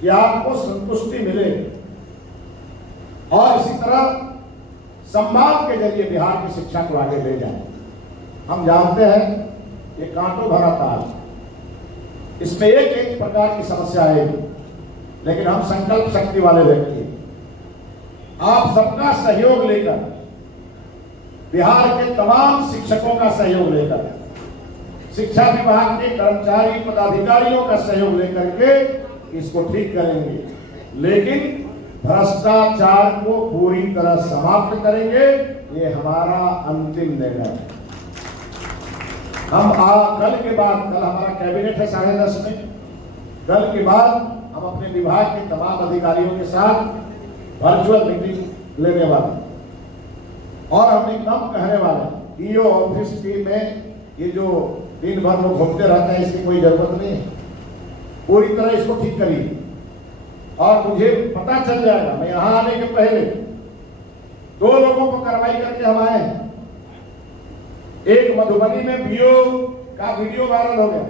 कि आपको संतुष्टि मिले और इसी तरह संवाद के जरिए बिहार की शिक्षा को आगे ले जाए। हम जानते हैं ये कांटों भरा ताल, इसमें एक एक प्रकार की समस्या आएगी, लेकिन हम संकल्प शक्ति वाले व्यक्ति, आप सबका सहयोग लेकर, बिहार के तमाम शिक्षकों का सहयोग लेकर, शिक्षा विभाग के कर्मचारी पदाधिकारियों का सहयोग लेकर के इसको ठीक करेंगे, लेकिन भ्रष्टाचार को पूरी तरह समाप्त करेंगे। ये हमारा अंतिम निर्णय है। हम कल के बाद, कल हमारा कैबिनेट है 10:30 में, कल के बाद हम अपने विभाग के तमाम अधिकारियों के साथ वर्चुअल मीटिंग लेने वाले और हम एकदम कहने वाले ईओ ऑफिस की में ये जो दिन भर लोग घूमते रहते हैं, इसकी कोई जरूरत नहीं है। पूरी तरह इसको ठीक करिए और मुझे पता चल जाएगा, मैं यहां आने के पहले 2 लोगों को कार्रवाई करके हम आए हैं। एक मधुबनी में बीओ का वीडियो वायरल हो गया,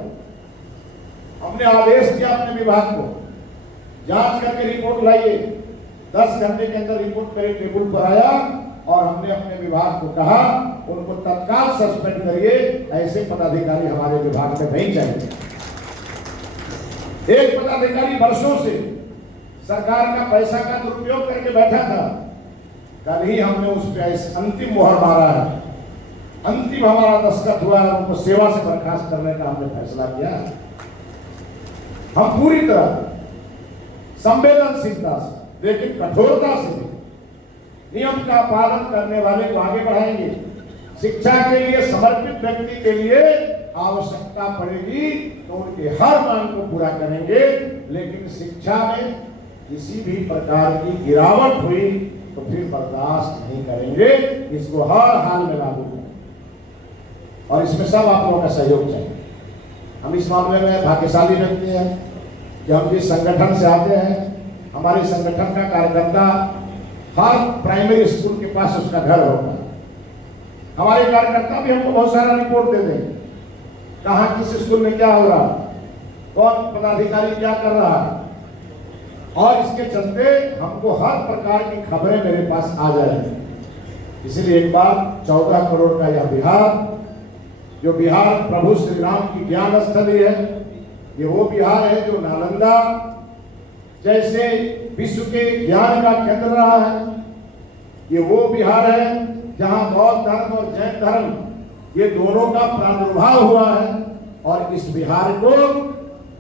हमने आदेश दिया अपने विभाग को जांच करके रिपोर्ट लाइए। 10 घंटे के अंदर रिपोर्ट मेरे टेबल पर आया और हमने अपने विभाग को कहा उनको तत्काल सस्पेंड करिए, ऐसे पदाधिकारी हमारे विभाग में नहीं चाहिए। एक पदाधिकारी वर्षों से सरकार का पैसा का दुरुपयोग करके बैठा था, कल ही हमने उस पर अंतिम मोहर मारा है, अंतिम हमारा दस्तखत हुआ है, उनको सेवा से बर्खास्त करने का हमने फैसला किया। हम पूरी तरह संवेदनशीलता से, लेकिन कठोरता से नियम का पालन करने वाले को आगे बढ़ाएंगे। शिक्षा के लिए समर्पित व्यक्ति के लिए आवश्यकता पड़ेगी तो उनके हर मांग को पूरा करेंगे, लेकिन शिक्षा में किसी भी प्रकार की गिरावट हुई तो फिर बर्दाश्त नहीं करेंगे। इसको हर हाल में लागू करेंगे और इसमें सब आप लोगों का सहयोग चाहिए। हम इस मामले में भाग्यशाली व्यक्ति हैं कि हम जिस संगठन से आते हैं, हमारे संगठन का कार्यकर्ता हर प्राइमरी स्कूल के पास उसका घर होगा। हमारे कार्यकर्ता भी हमको बहुत सारा रिपोर्ट दे देंगे, कहाँ किस स्कूल में क्या हो रहा, कौन पदाधिकारी क्या कर रहा है, और इसके चलते हमको हर प्रकार की खबरें मेरे पास आ जाएंगी। इसलिए एक बार 14 करोड़ का यह बिहार, जो बिहार प्रभु श्री राम की ज्ञान स्थली है, ये वो बिहार है जो नालंदा जैसे विश्व के ज्ञान का केंद्र रहा है। ये वो बिहार है जहां बौद्ध धर्म और जैन धर्म ये दोनों का प्रादुर्भाव हुआ है, और इस बिहार को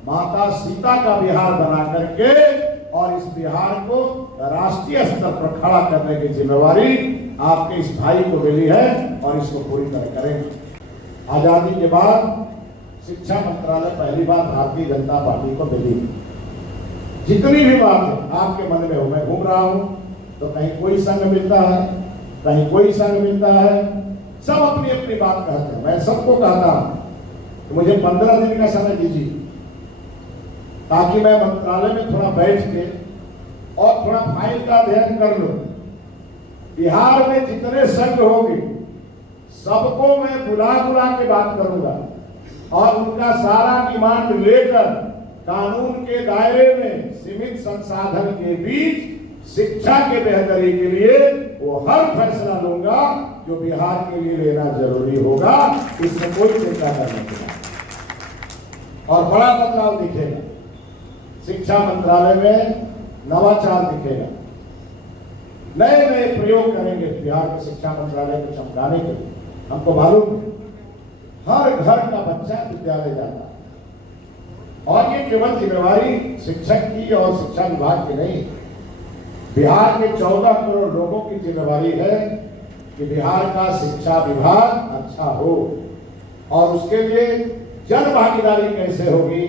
माता सीता का बिहार बना करके और इस बिहार को राष्ट्रीय स्तर पर खड़ा करने की जिम्मेवारी आपके इस भाई को मिली है और इसको पूरी तरह करेंगे। आजादी के बाद शिक्षा मंत्रालय पहली बार भारतीय जनता पार्टी को मिली। जितनी भी बात है आपके मन में हो, मैं घूम रहा हूं तो कहीं कोई संघ मिलता है, कहीं कोई संघ मिलता है, सब अपनी अपनी बात कहते हैं। मैं सबको कहता हूं कि मुझे 15 दिन का समय दीजिए ताकि मैं मंत्रालय में थोड़ा बैठ के और थोड़ा फाइल का अध्ययन कर लूं। बिहार में जितने संघ होंगे सबको मैं बुला के बात करूंगा और उनका सारा डिमांड लेकर कानून के दायरे में सीमित संसाधन के बीच शिक्षा के बेहतरी के लिए वो हर फैसला लूंगा जो बिहार के लिए लेना जरूरी होगा। इसमें कोई चिंता करने की बात और बड़ा बदलाव दिखेगा। शिक्षा मंत्रालय में नवाचार दिखेगा, नए नए प्रयोग करेंगे बिहार के शिक्षा मंत्रालय को चमकाने के लिए। हमको मालूम है हर घर का बच्चा विद्यालय जाता है और ये केवल जिम्मेवारी शिक्षक की और शिक्षा विभाग की नहीं, बिहार के 14 करोड़ लोगों की जिम्मेवारी है कि बिहार का शिक्षा विभाग अच्छा हो। और उसके लिए जन भागीदारी कैसे होगी,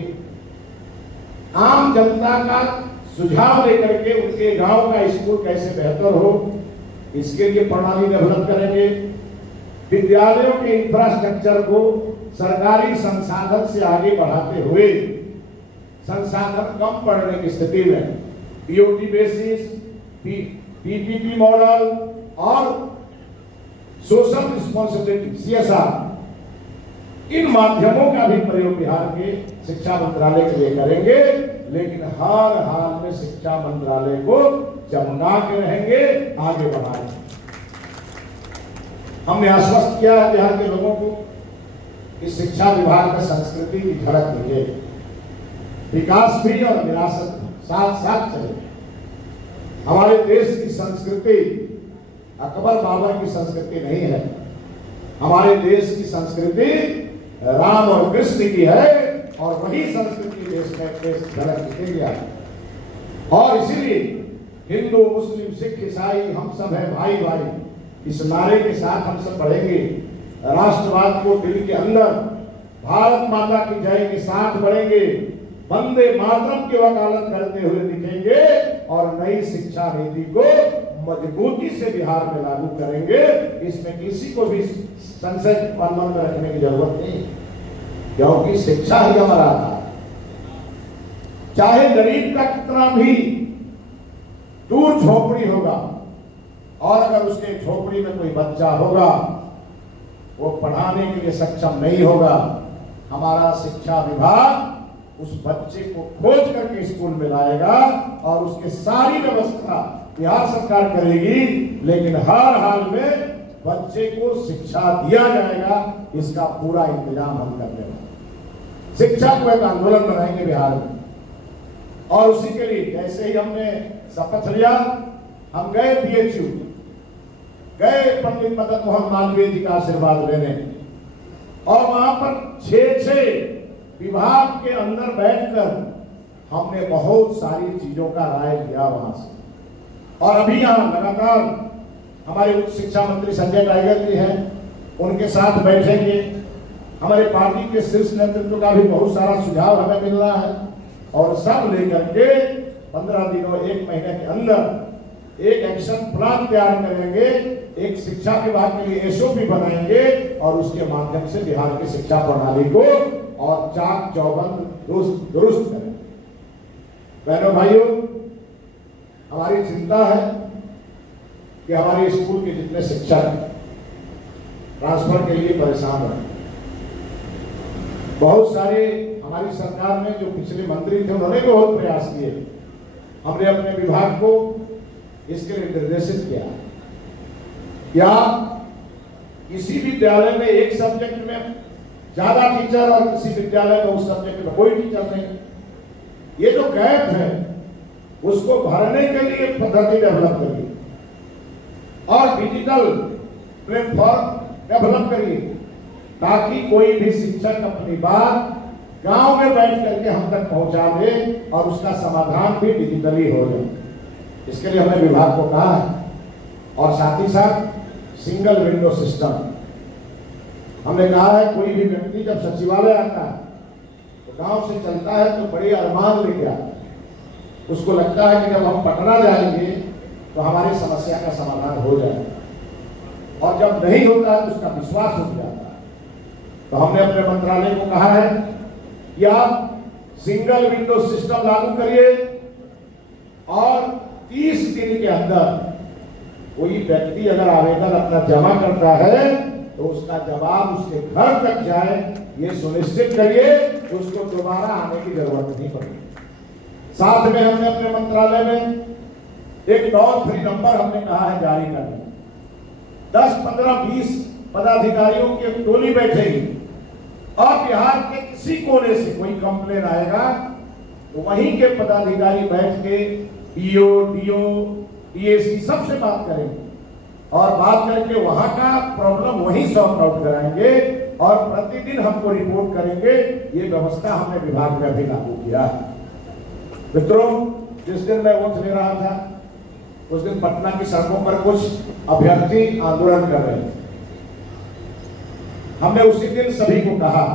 आम जनता का सुझाव लेकर के उनके गांव का स्कूल कैसे बेहतर हो, इसके लिए प्रणाली डेवलप करेंगे। विद्यालयों के इंफ्रास्ट्रक्चर को सरकारी संसाधन से आगे बढ़ाते हुए संसाधन कम पड़ने की स्थिति में पीओटी बेसिस, पीपीपी मॉडल और सोशल रिस्पॉन्सिबिलिटी सीएसआर, इन माध्यमों का भी प्रयोग बिहार के शिक्षा मंत्रालय के लिए करेंगे। लेकिन हर हाल में शिक्षा मंत्रालय को चमका के रहेंगे, आगे बढ़ाएंगे। हमने आश्वस्त किया है बिहार के लोगों को कि शिक्षा विभाग में संस्कृति की झलक दिखेगी, विकास भी और विरासत साथ साथ चलेगी। हमारे देश की संस्कृति अकबर बाबर की संस्कृति नहीं है, हमारे देश की संस्कृति राम और कृष्ण की है, और वही संस्कृति देश में झलक दिखेगी। और इसीलिए हिंदू मुस्लिम सिख ईसाई हम सब है भाई भाई, इस नारे के साथ हम सब बढ़ेंगे। राष्ट्रवाद को दिल के अंदर भारत माता की जय के साथ बढ़ेंगे, वंदे मातरम की वकालत करते हुए दिखेंगे, और नई शिक्षा नीति को मजबूती से बिहार में लागू करेंगे। इसमें किसी को भी संशय मन में रखने की जरूरत नहीं, क्योंकि शिक्षा ही हमारा आधार। चाहे गरीब का कितना भी दूर झोपड़ी होगा, और अगर उसके झोपड़ी में कोई बच्चा होगा, वो पढ़ाने के लिए सक्षम नहीं होगा, हमारा शिक्षा विभाग उस बच्चे को खोज करके स्कूल में लाएगा, और उसकी सारी व्यवस्था बिहार सरकार करेगी, लेकिन हर हाल में बच्चे को शिक्षा दिया जाएगा, इसका पूरा इंतजाम हम कर देंगे। शिक्षा को एक आंदोलन बनाएंगे बिहार में, और उसी के लिए जैसे ही हमने शपथ लिया, हम गए PHU, गए पंडित मदन मोहन मालवीय जी का आशीर्वाद लेने, और वहां पर 6 विभाग के अंदर बैठकर हमने बहुत सारी चीजों का राय लिया वहां से। और अभी यहाँ लगातार हमारे उच्च शिक्षा मंत्री संजय टाइगर जी हैं, उनके साथ बैठेंगे। हमारे पार्टी के शीर्ष नेतृत्व का भी बहुत सारा सुझाव हमें मिल रहा है, और सब लेकर के 15 दिनों 1 महीने के अंदर एक एक्शन प्लान तैयार करेंगे, एक शिक्षा विभाग के लिए SOP बनाएंगे, और उसके माध्यम से बिहार की शिक्षा प्रणाली को और चाक चौबंद दुरुस्त करेंगे। बहनों भाइयों, हमारी चिंता है कि हमारे स्कूल के जितने शिक्षक ट्रांसफर के लिए परेशान हैं। बहुत सारे हमारी सरकार में जो पिछले मंत्री थे, उन्होंने बहुत प्रयास किए। हमने अपने विभाग को इसके लिए निर्देशित किया, या किसी विद्यालय में एक सब्जेक्ट में ज्यादा टीचर और किसी विद्यालय में उस सब्जेक्ट में कोई टीचर नहीं, ये जो गैप है उसको भरने के लिए पद्धति डेवलप करिए, और डिजिटल प्लेटफॉर्म डेवलप करिए, ताकि कोई भी शिक्षक अपनी बात गांव में बैठ करके हम तक पहुंचा दे, और उसका समाधान भी डिजिटली हो जाए। इसके लिए हमने विभाग को कहा है, और साथ ही साथ सिंगल विंडो सिस्टम हमने कहा है। कोई भी व्यक्ति जब सचिवालय आता है तो गांव से चलता है तो बड़ी अरमान लेके आता है, उसको लगता है कि जब हम पटना जाएंगे तो हमारी समस्या का समाधान हो जाएगा, और जब नहीं होता है तो उसका विश्वास उठ जाता है। तो हमने अपने मंत्रालय को कहा है कि आप सिंगल विंडो सिस्टम लागू करिए, और 30 दिन के अंदर कोई व्यक्ति अगर आवेदन अपना जमा करता है तो उसका जवाब उसके घर तक जाए, ये सुनिश्चिट करिए कि उसको दोबारा आने की जरूरत नहीं पड़ेगी। साथ में हमने अपने मंत्रालय में एक टोल फ्री नंबर हमने कहा है जारी करने। 10, 15, 20 पदाधिकारियों की एक टोली बैठेगी, और बिहार के किसी कोने से कोई कंप्लेन आएगा तो वहीं के पदाधिकारी बैठ के PO, DO, DAC सबसे बात करेंगे, और बात करके वहां का प्रॉब्लम वहीं सॉर्ट आउट कराएंगे, और प्रतिदिन हमको रिपोर्ट करेंगे। ये व्यवस्था हमने विभाग में अभी लागू किया है। मित्रों, जिस दिन मैं वोट ले रहा था उस दिन पटना की सड़कों पर कुछ अभ्यर्थी आंदोलन कर रहे थे। हमने उसी दिन सभी को कहा,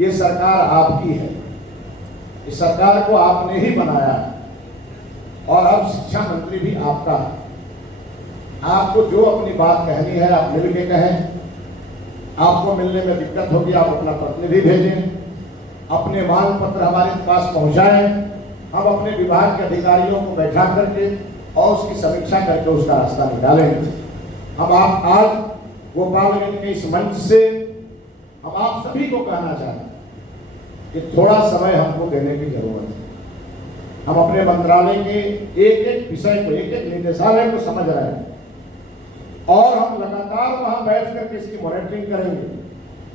ये सरकार आपकी है, इस सरकार को आपने ही बनाया है, और अब शिक्षा मंत्री भी आपका है। आपको जो अपनी बात कहनी है आप मिल के कहें, आपको मिलने में दिक्कत होगी आप अपना प्रतिनिधि भेजें, अपने मांग पत्र हमारे पास पहुंचाएं, हम अपने विभाग के अधिकारियों को बैठा करके और उसकी समीक्षा करके उसका रास्ता निकालेंगे। हम आप आज गोपालगंज के इस मंच से हम आप सभी को कहना चाहते हैं कि थोड़ा समय हमको देने की जरूरत है। हम अपने मंत्रालय के एक एक विषय को, एक एक निदेशालय को समझ रहे हैं और हम लगातार वहां बैठ करके इसकी मॉनिटरिंग करेंगे।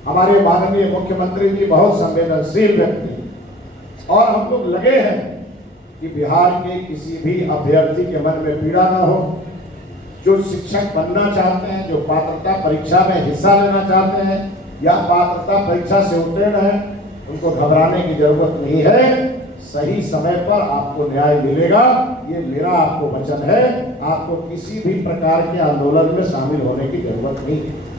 हमारे माननीय मुख्यमंत्री जी बहुत संवेदनशील व्यक्ति हैं और हम लोग लगे हैं कि बिहार के किसी भी अभ्यर्थी के मन में पीड़ा ना हो। जो शिक्षक बनना चाहते हैं, जो पात्रता परीक्षा में हिस्सा लेना चाहते हैं या पात्रता परीक्षा से उत्तीर्ण है, उनको घबराने की जरूरत नहीं है। सही समय पर आपको न्याय मिलेगा, ये मेरा आपको वचन है। आपको किसी भी प्रकार के आंदोलन में शामिल होने की जरूरत नहीं है।